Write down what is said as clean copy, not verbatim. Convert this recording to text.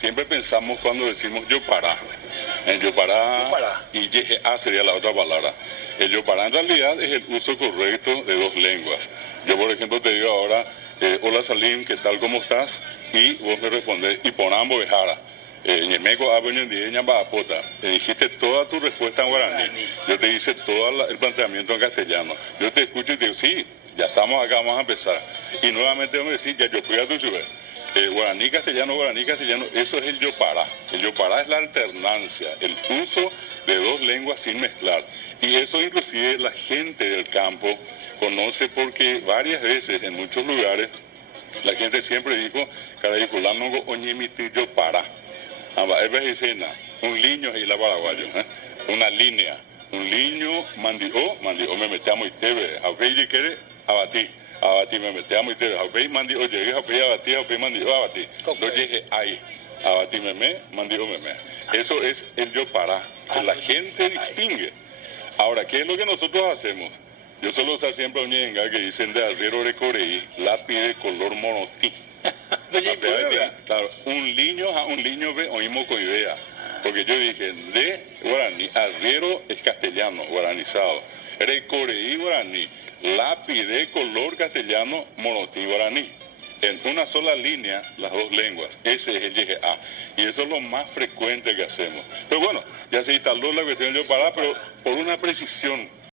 siempre pensamos cuando decimos yo para. El yo para y YA sería la otra palabra. El yo para en realidad es el uso correcto de dos lenguas. Yo, por ejemplo, te digo ahora, hola Salim, ¿qué tal, cómo estás? Y vos me respondés, y ponambo bejara. Ñemeco apota. Te dijiste toda tu respuesta en guaraní. Yo te hice todo el planteamiento en castellano. Yo te escucho y te digo, sí, ya estamos acá, vamos a empezar. Y nuevamente vamos a decir, ya yo fui a tu ciudad. Guaraní, castellano, eso es el yo para. El yo para es la alternancia, el uso de dos lenguas sin mezclar. Y eso inclusive la gente del campo conoce porque varias veces en muchos lugares la gente siempre dijo, caray, fulano oñemiti yo para. Un niño y la paraguayo, una línea. Un niño mandió, me metamos y teve, aunque yo quiere, abatí, me metamos y teve, aunque mandió, llegué, aunque abatí, aunque mandió, abatí. Lo llegué ahí, abatí mandió meme. Eso es el yo para, que la gente distingue. Ahora, ¿qué es lo que nosotros hacemos? Yo suelo usar siempre un ñenga que dicen de arriero de coreí, lápiz de color monotí. Claro, un niño ve oímos con idea. Porque yo dije, de guaraní, arriero es castellano, guaranizado. Recoreí guaraní, lápiz de color castellano, monotí guaraní. En una sola línea, las dos lenguas. Ese es el YGA. Y eso es lo más frecuente que hacemos. Pero bueno, ya se instaló la cuestión de yo para, pero por una precisión.